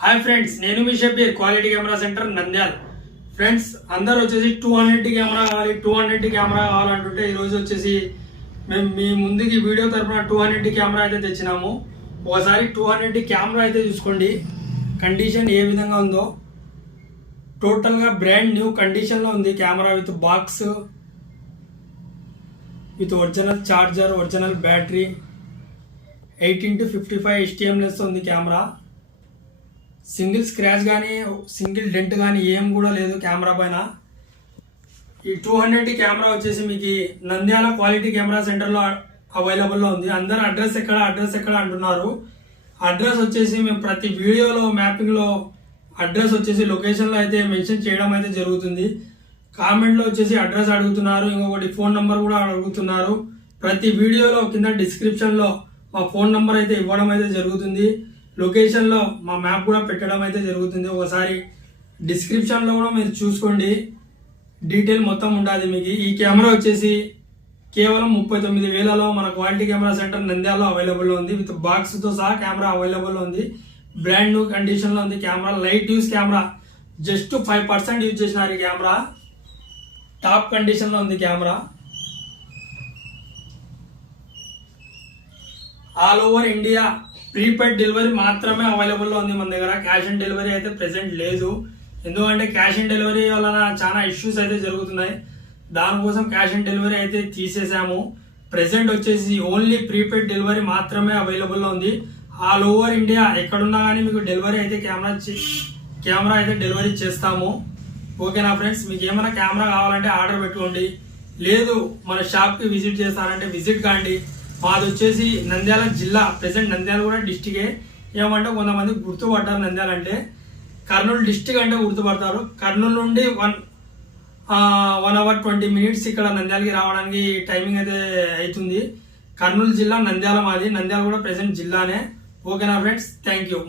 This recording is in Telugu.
హాయ్ ఫ్రెండ్స్, నేను మీ Shabir, quality camera centre Nandyal. Friends అందరూ వచ్చేసి 200 కెమెరా కావాలి, 200 కెమెరా కావాలంటుంటే ఈరోజు వచ్చేసి మేము మీ ముందుకి వీడియో తరపున 200 కెమెరా అయితే తెచ్చినాము. ఒకసారి 200 కెమెరా అయితే చూసుకోండి, కండిషన్ ఏ విధంగా ఉందో. టోటల్గా బ్రాండ్ న్యూ కండిషన్లో ఉంది camera, with box, with original charger, original battery, 18-55 HTMLS ఉంది కెమెరా. సింగిల్ స్క్రాచ్ కానీ సింగిల్ డెంట్ కానీ ఏం కూడా లేదు కెమెరా పైన. ఈ 200 కెమెరా వచ్చేసి మీకు నంద్యాల క్వాలిటీ కెమెరా సెంటర్లో అవైలబుల్లో ఉంది. అందరు అడ్రస్ ఎక్కడ అంటున్నారు. అడ్రస్ వచ్చేసి మేము ప్రతి వీడియోలో మ్యాపింగ్లో అడ్రస్ వచ్చేసి లొకేషన్లో అయితే మెన్షన్ చేయడం అయితే జరుగుతుంది. కామెంట్లో వచ్చేసి అడ్రస్ అడుగుతున్నారు, ఇంకొకటి ఫోన్ నెంబర్ కూడా అడుగుతున్నారు. ప్రతి వీడియోలో కింద డిస్క్రిప్షన్లో మా ఫోన్ నెంబర్ అయితే ఇవ్వడం అయితే జరుగుతుంది. లొకేషన్లో మా మ్యాప్ కూడా పెట్టడం అయితే జరుగుతుంది. ఒకసారి డిస్క్రిప్షన్లో కూడా మీరు చూసుకోండి, డీటెయిల్ మొత్తం ఉంటుంది మీకు. ఈ కెమెరా వచ్చేసి కేవలం 39,000లో మన క్వాలిటీ కెమెరా సెంటర్ నంద్యాలలో అవైలబుల్లో ఉంది. విత్ బాక్స్తో సహా కెమెరా అవైలబుల్లో ఉంది. బ్రాండ్ న్యూ కండిషన్లో ఉంది camera. Light use camera, just 5% use చేసినారు ఈ కెమెరా. టాప్ కండిషన్లో ఉంది camera. All over India prepaid delivery మాత్రమే అవైలబుల్లో ఉంది మన దగ్గర. క్యాష్ ఆన్ డెలివరీ అయితే ప్రెసెంట్ లేదు, ఎందుకంటే క్యాష్ ఆన్ డెలివరీ వలన చాలా ఇష్యూస్ అయితే జరుగుతున్నాయి. దానికోసం క్యాష్ ఆన్ డెలివరీ అయితే తీసేసాము. ప్రెసెంట్ వచ్చేసి ఓన్లీ ప్రీపెయిడ్ డెలివరీ మాత్రమే అవైలబుల్లో ఉంది. ఆల్ ఓవర్ ఇండియా ఎక్కడున్నా కానీ మీకు డెలివరీ అయితే కెమెరా అయితే డెలివరీ చేస్తాము. ఓకేనా ఫ్రెండ్స్, మీకు ఏమైనా కెమెరా కావాలంటే ఆర్డర్ పెట్టుకోండి, లేదు మన షాప్కి విజిట్ చేస్తారంటే విజిట్ కాండి. మాది వచ్చేసి నంద్యాల జిల్లా, ప్రెసెంట్ నంద్యాల కూడా డిస్టికే. ఏమంటే కొంతమంది గుర్తుపడ్డారు నంద్యాల అంటే, కర్నూలు డిస్టిక్ అంటే గుర్తుపడతారు. కర్నూలు నుండి 1 hour 20 minutes ఇక్కడ నంద్యాలకి రావడానికి టైమింగ్ అయితే అవుతుంది. కర్నూలు జిల్లా నంద్యాల మాది. నంద్యాల కూడా ప్రెసెంట్ జిల్లానే. ఓకేనా ఫ్రెండ్స్, థ్యాంక్ యూ.